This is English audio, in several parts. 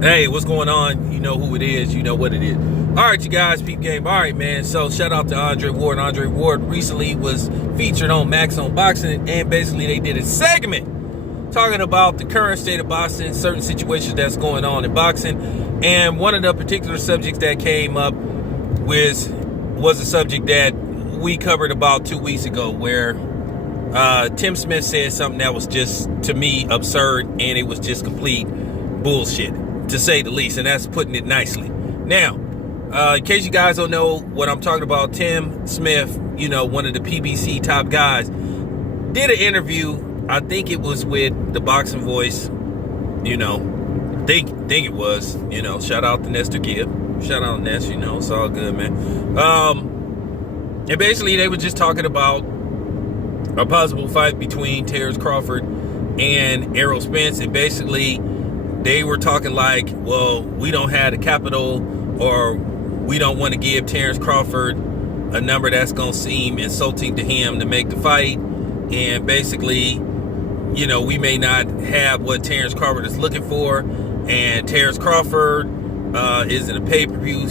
Hey, what's going on? You know who it is. You know what it is. All right, you guys, peep game. All right, man. So shout out to Andre Ward. Andre Ward recently was featured on Max on Boxing, and basically they did a segment talking about the current state of boxing, certain situations that's going on in boxing. And one of the particular subjects that came up was a subject that we covered about 2 weeks ago, where Tim Smith said something that was just, to me, absurd, and it was just complete bullshit, to say the least, and that's putting it nicely. Now, in case you guys don't know what I'm talking about, Tim Smith, you know, one of the PBC top guys, did an interview. I think it was with the Boxing Voice, you know, think it was, you know, shout out to Nestor Gibb, shout out to Ness, you know, it's all good, man. And basically they were just talking about a possible fight between Terrence Crawford and Errol Spence, and basically they were talking like, well, we don't have the capital, or we don't want to give Terrence Crawford a number that's going to seem insulting to him to make the fight. And basically, you know, we may not have what Terrence Crawford is looking for. And Terrence Crawford isn't a pay-per-view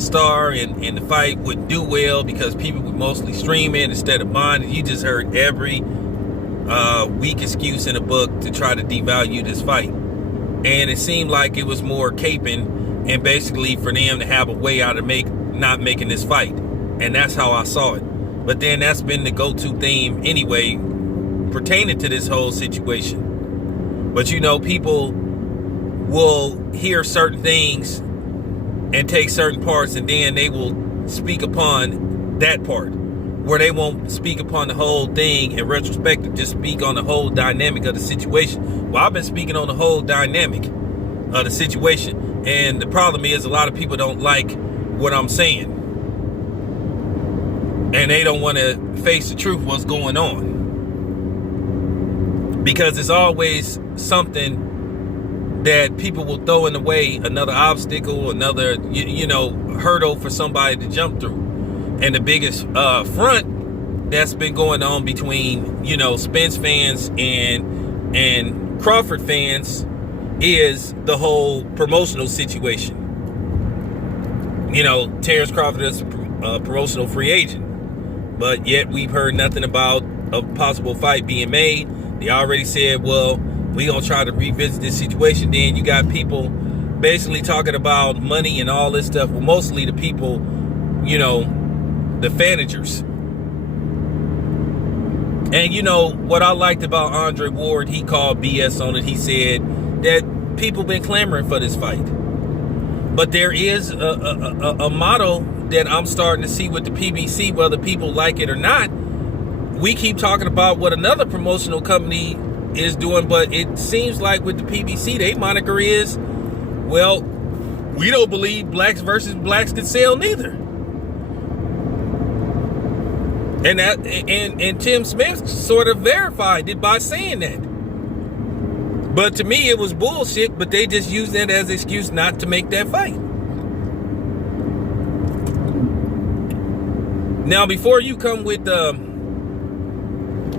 star, and the fight would do well because people would mostly stream it instead of buying it. You just heard every weak excuse in the book to try to devalue this fight. And it seemed like it was more caping and basically for them to have a way out of not making this fight. And that's how I saw it. But then that's been the go-to theme anyway pertaining to this whole situation. But you know, people will hear certain things and take certain parts, and then they will speak upon that part, where they won't speak upon the whole thing in retrospective, just speak on the whole dynamic of the situation. Well, I've been speaking on the whole dynamic of the situation, and the problem is a lot of people don't like what I'm saying, and they don't want to face the truth, what's going on, because it's always something that people will throw in the way, another obstacle, another you know, hurdle for somebody to jump through. And the biggest front that's been going on between, you know, Spence fans and Crawford fans is the whole promotional situation. You know, Terrence Crawford is a promotional free agent, but yet we've heard nothing about a possible fight being made. They already said, well, we're going to try to revisit this situation. Then you got people basically talking about money and all this stuff. Well, mostly the people, you know, the fanagers. And you know what I liked about Andre Ward, he called BS on it. He said that people been clamoring for this fight, but there is a model that I'm starting to see with the PBC, whether people like it or not. We keep talking about what another promotional company is doing, but it seems like with the PBC, their moniker is, well, we don't believe blacks versus blacks can sell neither. And that, and Tim Smith sort of verified it by saying that. But to me, it was bullshit, but they just used that as an excuse not to make that fight. Now, before you come with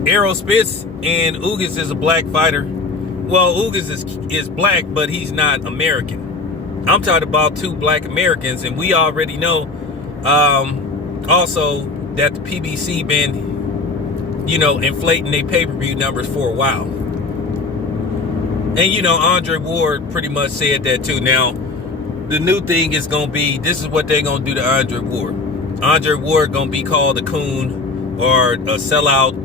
Errol Spence and Ugas is a black fighter, well, Ugas is black, but he's not American. I'm talking about two black Americans, and we already know also that the PBC been, you know, inflating their pay-per-view numbers for a while. And, you know, Andre Ward pretty much said that too. Now, the new thing is going to be, this is what they're going to do to Andre Ward. Andre Ward going to be called a coon or a sellout.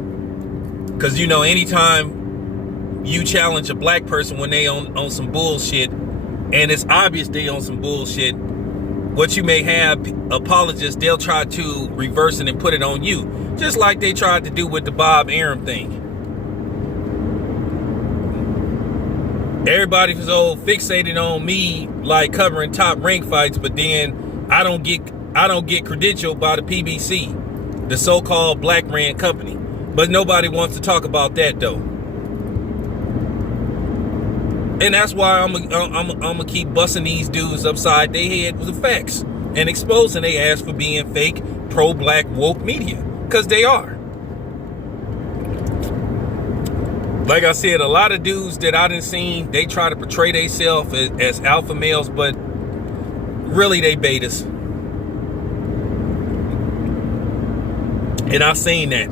Because, you know, anytime you challenge a black person when they on some bullshit, and it's obvious they on some bullshit, what you may have apologists, they'll try to reverse it and put it on you, just like they tried to do with the Bob Arum thing. Everybody was so fixated on me, like covering top rank fights, but then I don't get credentialed by the PBC, the so-called black ran company. But nobody wants to talk about that though. And that's why I'm gonna keep busting these dudes upside their head with the facts and exposing their ass for being fake pro-black woke media, because they are. Like I said, a lot of dudes that I done seen, they try to portray themselves as alpha males, but really they betas. And I've seen that.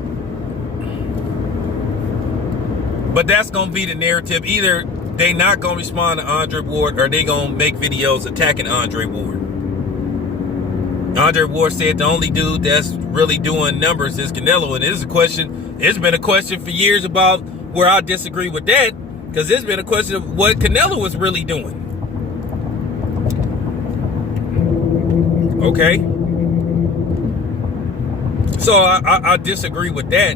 But that's going to be the narrative. Either they not going to respond to Andre Ward, or they going to make videos attacking Andre Ward. Andre Ward said the only dude that's really doing numbers is Canelo. And it's been a question for years about where I disagree with that, because it's been a question of what Canelo was really doing. Okay? So I disagree with that.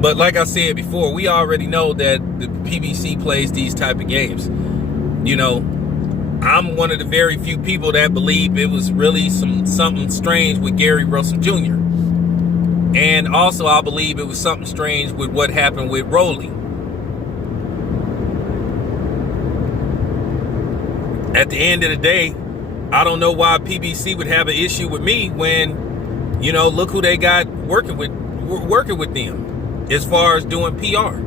But like I said before, we already know that the PBC plays these type of games. You know, I'm one of the very few people that believe it was really something strange with Gary Russell Jr. And also I believe it was something strange with what happened with Rolly. At the end of the day, I don't know why PBC would have an issue with me when, you know, look who they got working with them as far as doing PR.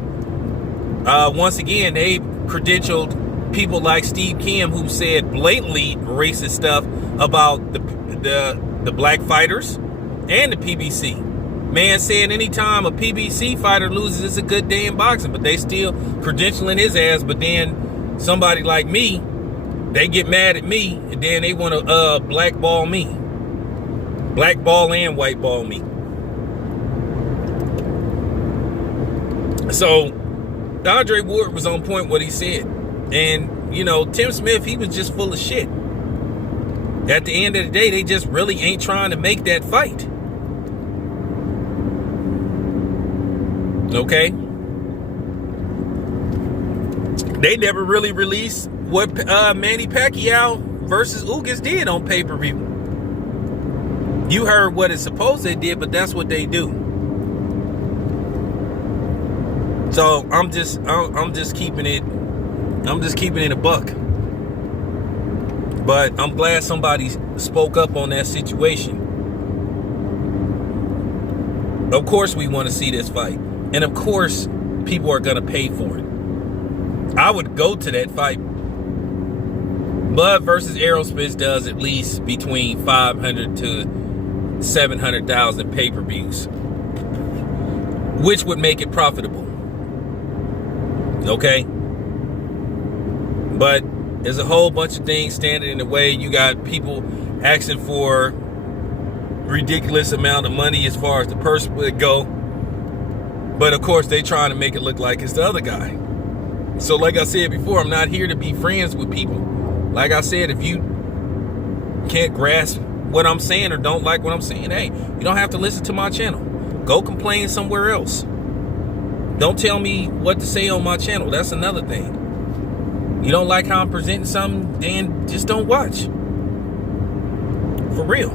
Once again, they credentialed people like Steve Kim, who said blatantly racist stuff about the black fighters and the PBC. Man said anytime a PBC fighter loses, it's a good day in boxing, but they still credentialing his ass. But then somebody like me, they get mad at me, and then they want to blackball me. Blackball and whiteball me. So Andre Ward was on point what he said. And, you know, Tim Smith, he was just full of shit. At the end of the day, they just really ain't trying to make that fight. Okay? They never really released what Manny Pacquiao versus Ugas did on pay-per-view. You heard what it's supposed they did, but that's what they do. So I'm just keeping it a buck. But I'm glad somebody spoke up on that situation. Of course we want to see this fight. And of course people are gonna pay for it. I would go to that fight. Bud versus Aerosmith does at least between 500 to 700,000 pay-per-views, which would make it profitable. Okay? But there's a whole bunch of things standing in the way. You got people asking for ridiculous amount of money as far as the purse would go. But of course, they trying to make it look like it's the other guy. So like I said before, I'm not here to be friends with people. Like I said, if you can't grasp what I'm saying or don't like what I'm saying, hey, you don't have to listen to my channel. Go complain somewhere else. Don't tell me what to say on my channel. That's another thing. You don't like how I'm presenting something, then just don't watch. For real.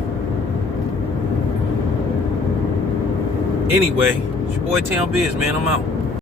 Anyway, it's your boy Town Biz, man. I'm out.